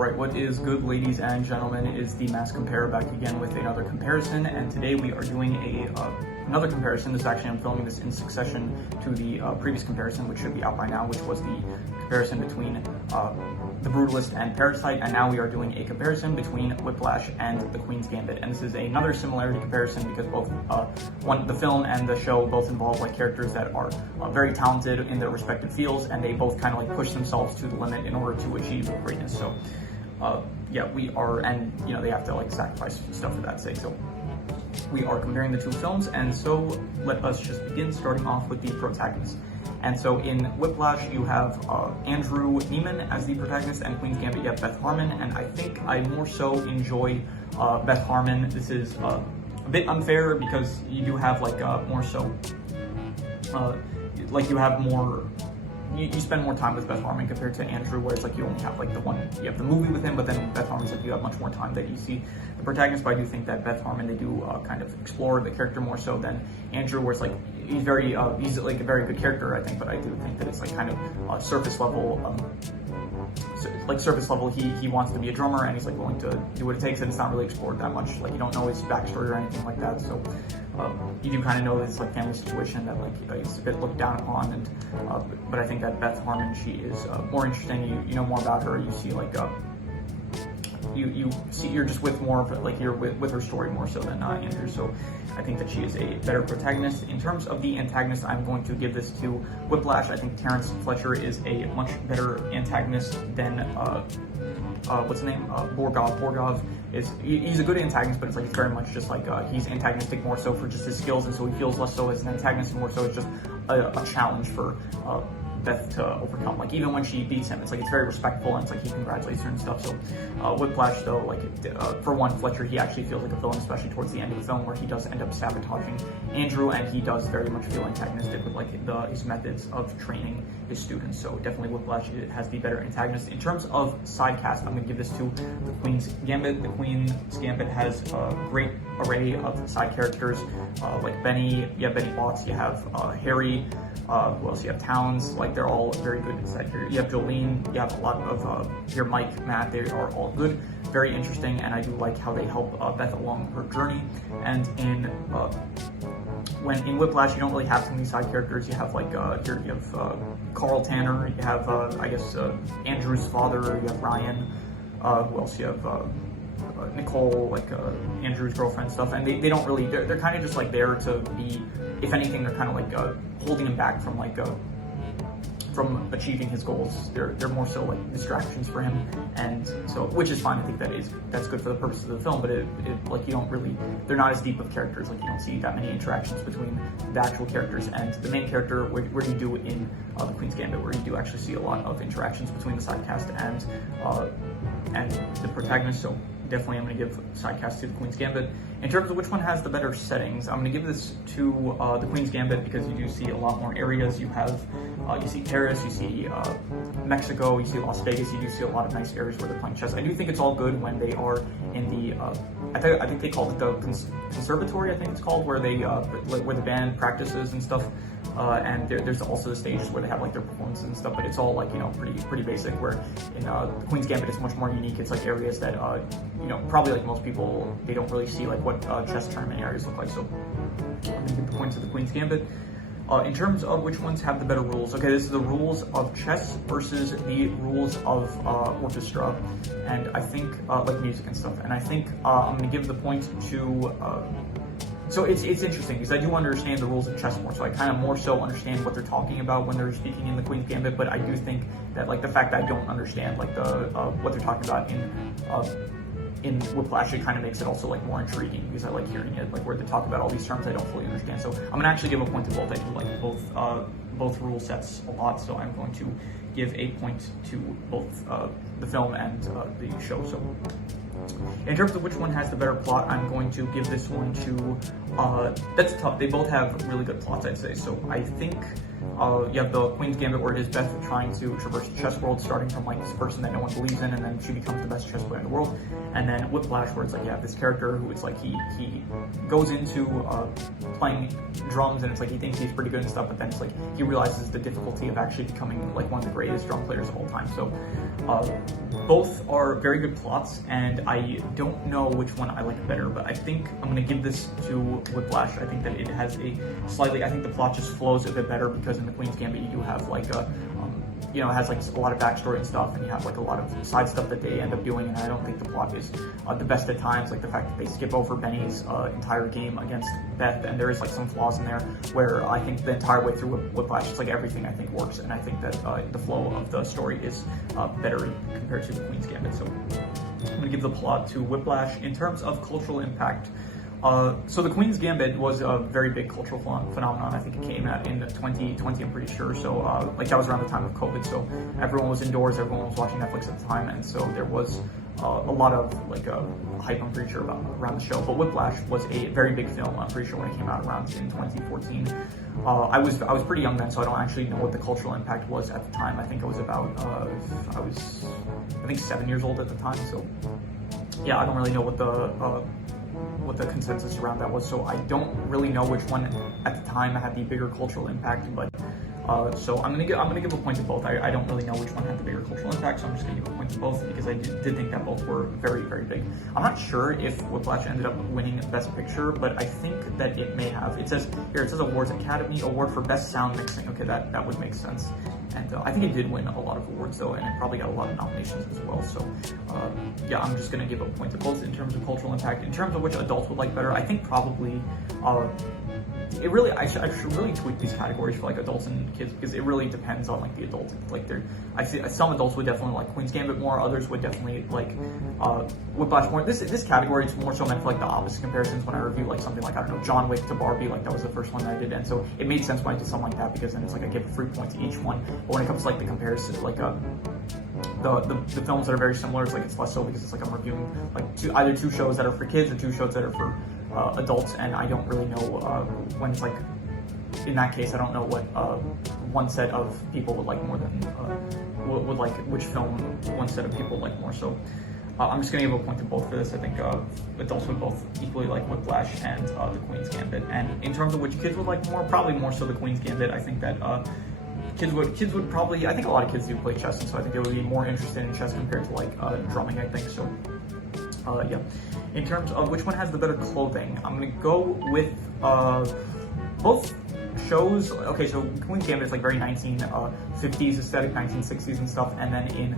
Alright, what is good, ladies and gentlemen? Is the Mass Compare back again with another comparison, and today we are doing another comparison. This actually, I'm filming this in succession to the previous comparison, which should be out by now, which was the comparison between The Brutalist and Parasite, and now we are doing a comparison between Whiplash and The Queen's Gambit. And this is another similarity comparison because both the film and the show both involve like characters that are very talented in their respective fields, and they both kind of like push themselves to the limit in order to achieve greatness. So yeah, we are, and you know, they have to like sacrifice stuff for that sake. So we are comparing the two films, and so let us just begin, starting off with the protagonist. And so in Whiplash, you have Andrew Neiman as the protagonist, and Queen's Gambit, you have Beth Harmon, and I think I more so enjoy Beth Harmon. This is a bit unfair because you do have like more so, like you have more, you spend more time with Beth Harmon compared to Andrew, whereas like you only have like you have the movie with him, but then Beth Harmon's like you have much more time that you see the protagonist. But I do think that Beth Harmon, they do kind of explore the character more so than Andrew, where it's like he's like a very good character, I think, but I do think that it's like kind of surface level. Surface level, he wants to be a drummer and he's like willing to do what it takes, and it's not really explored that much. Like you don't know his backstory or anything like that, so you do kind of know his like family situation that like he's a bit looked down upon, and but I think that Beth Harmon, she is more interesting. You know more about her. You see like you're just with more of it, like you're with her story more so than Andrew. So I think that she is a better protagonist. In terms of the antagonist, I'm going to give this to Whiplash. I think Terrence Fletcher is a much better antagonist than what's his name? Borgov. Borgov he's a good antagonist, but it's like very much just like he's antagonistic more so for just his skills, and so he feels less so as an antagonist, more so it's just a challenge for Beth to overcome. Like even when she beats him, it's like it's very respectful, and it's like he congratulates her and stuff. So Whiplash, though, like for one, Fletcher, he actually feels like a villain, especially towards the end of the film, where he does end up sabotaging Andrew, and he does very much feel antagonistic with like his methods of training his students. So definitely Whiplash has the better antagonist. In terms of side cast, I'm going to give this to The Queen's Gambit. The Queen's Gambit has a great array of side characters, like Benny. You have Benny Watts. You have Harry. Who else? You have Towns. Like they're all very good inside here. You have Jolene. You have a lot of your Mike, Matt. They are all good, very interesting, and I do like how they help Beth along her journey. And in Whiplash, you don't really have too many side characters. You have like here you have Carl Tanner. You have I guess Andrew's father. You have Ryan. Who else? You have Nicole, like Andrew's girlfriend, stuff, and they don't really, they're kind of just like there to be, if anything, they're kind of like holding him back from like from achieving his goals. They're more so like distractions for him, and so, which is fine. I think that's good for the purposes of the film, but it like you don't really, they're not as deep of characters. Like you don't see that many interactions between the actual characters and the main character, where you do in The Queen's Gambit, where you do actually see a lot of interactions between the side cast and the protagonist. So definitely I'm going to give sidecast to The Queen's Gambit. In terms of which one has the better settings, I'm going to give this to The Queen's Gambit because you do see a lot more areas. You have, you see Paris, you see Mexico, you see Las Vegas, you do see a lot of nice areas where they're playing chess. I do think it's all good when they are in the, I think they call it the conservatory, I think it's called, where they, where the band practices and stuff. And there's also the stages where they have like their performances and stuff, but it's all like, you know, pretty basic, where in The Queen's Gambit it's much more unique. It's like areas that, you know, probably like most people, they don't really see like what chess tournament areas look like. So I'm going to give the points to The Queen's Gambit. In terms of which ones have the better rules, okay, this is the rules of chess versus the rules of orchestra, and I think, like music and stuff, and I think I'm going to give the points to, so it's interesting because I do understand the rules of chess more, so I kind of more so understand what they're talking about when they're speaking in The Queen's Gambit, but I do think that like the fact that I don't understand like what they're talking about in Whiplash, it kind of makes it also like more intriguing because I like hearing it, like where they talk about all these terms I don't fully understand. So I'm gonna actually give a point to both. I do like both rule sets a lot, so I'm going to give a point to both the film and the show. So in terms of which one has the better plot, I'm going to give this one to, that's tough. They both have really good plots, I'd say. So I think you have The Queen's Gambit, where it is Beth trying to traverse the chess world, starting from like this person that no one believes in, and then she becomes the best chess player in the world. And then Whiplash, where it's like you have this character who it's like he goes into playing drums, and it's like he thinks he's pretty good and stuff, but then it's like he realizes the difficulty of actually becoming like one of the greatest drum players of all time. So Both are very good plots, and I don't know which one I like better, but I think I'm going to give this to Whiplash. I think that it has I think the plot just flows a bit better, because in the Queen's Gambit you do have like it has like a lot of backstory and stuff, and you have like a lot of side stuff that they end up doing, and I don't think the plot is the best at times. Like the fact that they skip over Benny's entire game against Beth, and there is like some flaws in there where I think the entire way through Whiplash, it's like everything I think works, and I think that the flow of the story is better compared to the Queen's Gambit. So I'm going to give the plot to Whiplash. In terms of cultural impact, so the Queen's Gambit was a very big cultural phenomenon. I think it came out in 2020, I'm pretty sure. So like that was around the time of COVID. So everyone was indoors, everyone was watching Netflix at the time, and so there was a lot of like hype, I'm pretty sure, around the show. But Whiplash was a very big film, I'm pretty sure, when it came out around in 2014. I was pretty young then, so I don't actually know what the cultural impact was at the time. I think it was about I think 7 years old at the time. So yeah, I don't really know what the consensus around that was, so I don't really know which one at the time had the bigger cultural impact, but so I'm gonna give a point to both. I don't really know which one had the bigger cultural impact, so I'm just gonna give a point to both, because I did think that both were very, very big. I'm not sure if Whiplash ended up winning Best Picture, but I think that it may have. It says Awards Academy Award for Best Sound Mixing. Okay, that would make sense. And I think it did win a lot of awards though, and it probably got a lot of nominations as well. So yeah, I'm just gonna give a point to both in terms of cultural impact. In terms of which adults would like better, I think probably I should really tweak these categories for like adults and kids, because it really depends on like the adult. Like I see some adults would definitely like Queen's Gambit more, others would definitely like Whiplash more. This category is more so meant for like the opposite comparisons. When I review like something like, I don't know, John Wick to Barbie, like that was the first one that I did, and so it made sense when I did something like that, because then it's like I give a free point to each one. But when it comes to like the comparison, like the films that are very similar, it's like it's less so, because it's like I'm reviewing like either two shows that are for kids or two shows that are for adults, and I don't really know when it's like, in that case, I don't know what one set of people would like more than would like which film one set of people like more. So I'm just gonna give a point to both for this. I think adults would both equally like Whiplash and the Queen's Gambit. And in terms of which kids would like more, probably more so the Queen's Gambit. I think that kids would probably, I think a lot of kids do play chess, and so I think they would be more interested in chess compared to like drumming, I think. So yeah. In terms of which one has the better clothing, I'm gonna go with both shows. Okay, so Queen's Gambit is like very 1950s aesthetic, 1960s and stuff, and then in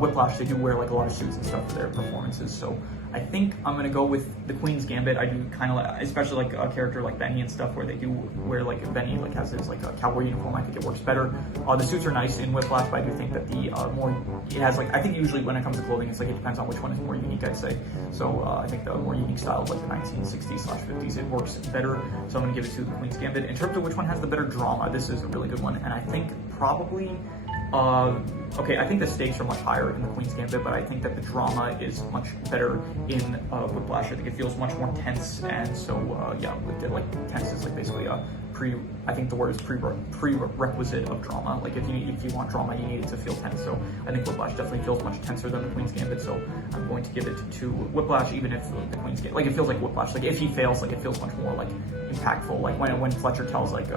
Whiplash they do wear like a lot of suits and stuff for their performances. So I think I'm gonna go with the Queen's Gambit. I do kind of like, especially like a character like Benny and stuff, where they do wear like Benny like has his like a cowboy uniform. I think it works better. The suits are nice in Whiplash, but I do think that the more it has like, I think usually when it comes to clothing, it's like it depends on which one is more unique, I'd say. So I think the more unique style of like the 1960s/50s, it works better. So I'm gonna give it to the Queen's Gambit. In terms of which one has the better drama, this is a really good one, and I think probably. Okay, I think the stakes are much higher in the Queen's Gambit, but I think that the drama is much better in Whiplash. I think it feels much more tense, and so yeah, like tense is like basically a I think the word is prerequisite of drama. Like if you want drama, you need it to feel tense. So I think Whiplash definitely feels much tenser than the Queen's Gambit. So I'm going to give it to Whiplash, even if the Queen's Gambit, like it feels like Whiplash. Like if he fails, like it feels much more like impactful. Like when Fletcher tells like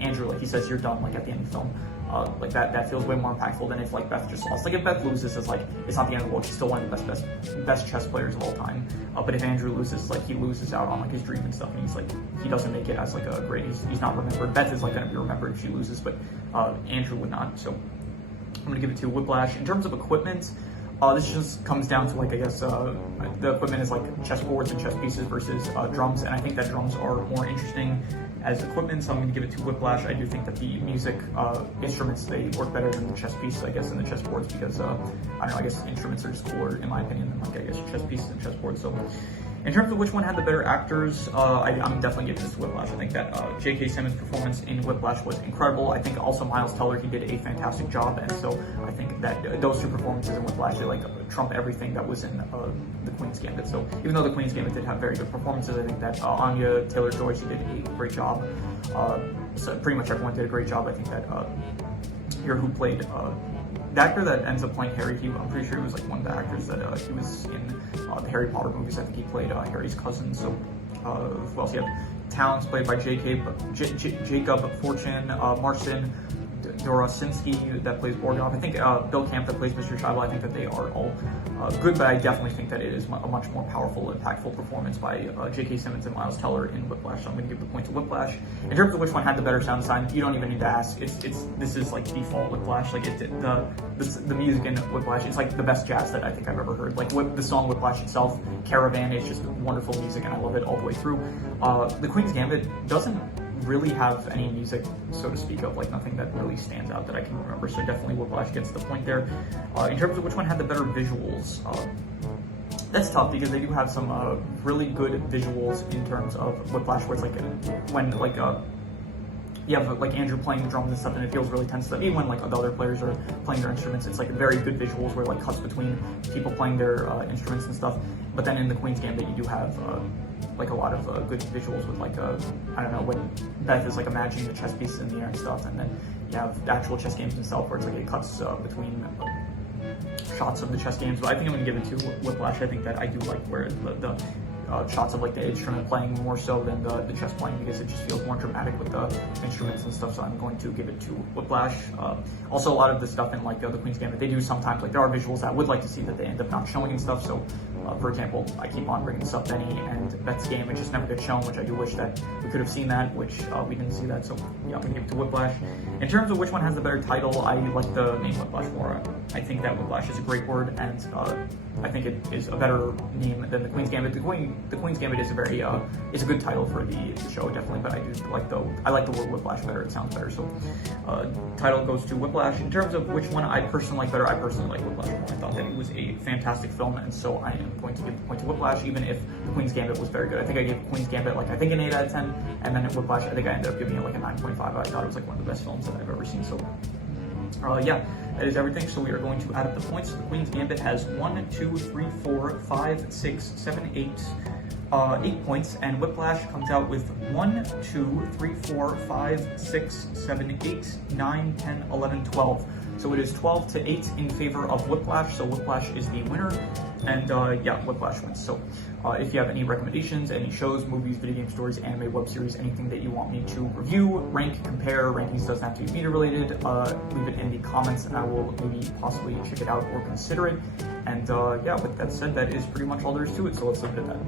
Andrew, like he says you're done, like at the end of the film. Like that feels way more impactful than if like Beth just lost. Like if Beth loses, it's like it's not the end of the world. She's still one of the best chess players of all time. But if Andrew loses, like he loses out on like his dream and stuff, and he doesn't make it as like a great. He's not remembered. Beth is like going to be remembered if she loses, but Andrew would not. So I'm gonna give it to Whiplash. In terms of equipment, this just comes down to like, I guess the equipment is like chessboards and chess pieces versus drums, and I think that drums are more interesting as equipment, so I'm going to give it to Whiplash. I do think that the music instruments, they work better than the chess pieces, I guess, and the chessboards, because I don't know, I guess instruments are just cooler in my opinion than like, I guess, chess pieces and chessboards. So in terms of which one had the better actors, I'm definitely giving this to Whiplash. I think that J.K. Simmons' performance in Whiplash was incredible. I think also Miles Teller, he did a fantastic job, and so I think that those two performances in Whiplash, they like trump everything that was in the Queen's Gambit. So even though the Queen's Gambit did have very good performances, I think that Anya Taylor-Joy, she did a great job. So pretty much everyone did a great job. I think that here who played the actor that ends up playing Harry, I'm pretty sure he was like one of the actors that he was in the Harry Potter movies. I think he played Harry's cousin. So who else? You have Towns, played by Jacob Fortune, Marston, Dorosinski that plays Borgoff. I think Bill Camp that plays Mr. Scheibel. I think that they are all good, but I definitely think that it is a much more powerful, impactful performance by J.K. Simmons and Miles Teller in Whiplash. So I'm going to give the point to Whiplash. In terms of which one had the better sound design, you don't even need to ask. This is like default Whiplash. Like the music in Whiplash, it's like the best jazz that I think I've ever heard. Like the song Whiplash itself, Caravan, is just wonderful music, and I love it all the way through. The Queen's Gambit doesn't really have any music, so to speak, of like nothing that really stands out that I can remember. So definitely Whiplash gets the point there. In terms of which one had the better visuals, that's tough because they do have some really good visuals in terms of Whiplash, where it's like when like you have like Andrew playing the drums and stuff, and it feels really tense. Even when like the other players are playing their instruments, it's like very good visuals where like cuts between people playing their instruments and stuff. But then in the Queen's Gambit, you do have like a lot of good visuals with like I don't know, when Beth is like imagining the chess pieces in the air and stuff, and then you have the actual chess games themselves where it's like it cuts between shots of the chess games. But I think I'm gonna give it to Whiplash. I think that I do like where the shots of like the instrument playing more so than the chess playing, because it just feels more dramatic with the instruments and stuff. So I'm going to give it to Whiplash. Also, a lot of the stuff in like the Queen's Gambit, they do sometimes like there are visuals that I would like to see that they end up not showing and stuff. So for example, I keep on bringing this up, Benny and Beth's game, it just never gets shown, which I do wish that we could have seen that, which we didn't see that. So yeah, I'm gonna give it to Whiplash. In terms of which one has the better title, I like the name Whiplash more. I think that Whiplash is a great word, and I think it is a better name than the Queen's Gambit. The Queen's Gambit is a very is a good title for the show, definitely, but I like the word Whiplash better. It sounds better. So title goes to Whiplash. In terms of which one I personally like better, I personally like Whiplash more. I thought that it was a fantastic film, and so I am going to give the point to Whiplash, even if the Queen's Gambit was very good. I think I gave Queen's Gambit like an 8 out of 10, and then at Whiplash I think I ended up giving it like a 9.5. I thought it was like one of the best films that I've ever seen. So yeah, that is everything. So we are going to add up the points. The Queen's Gambit has 1, 2, 3, 4, 5, 6, 7, 8 points, and Whiplash comes out with 1, 2, 3, 4, 5, 6, 7, 8, 9, 10, 11, 12. So it is 12 to 8 in favor of Whiplash. So Whiplash is the winner, and yeah, Whiplash wins. So if you have any recommendations, any shows, movies, video game stories, anime, web series, anything that you want me to review, rank, compare, rankings doesn't have to be media related, leave it in the comments and I will maybe possibly check it out or consider it. And yeah, with that said, that is pretty much all there is to it. So let's leave it at that.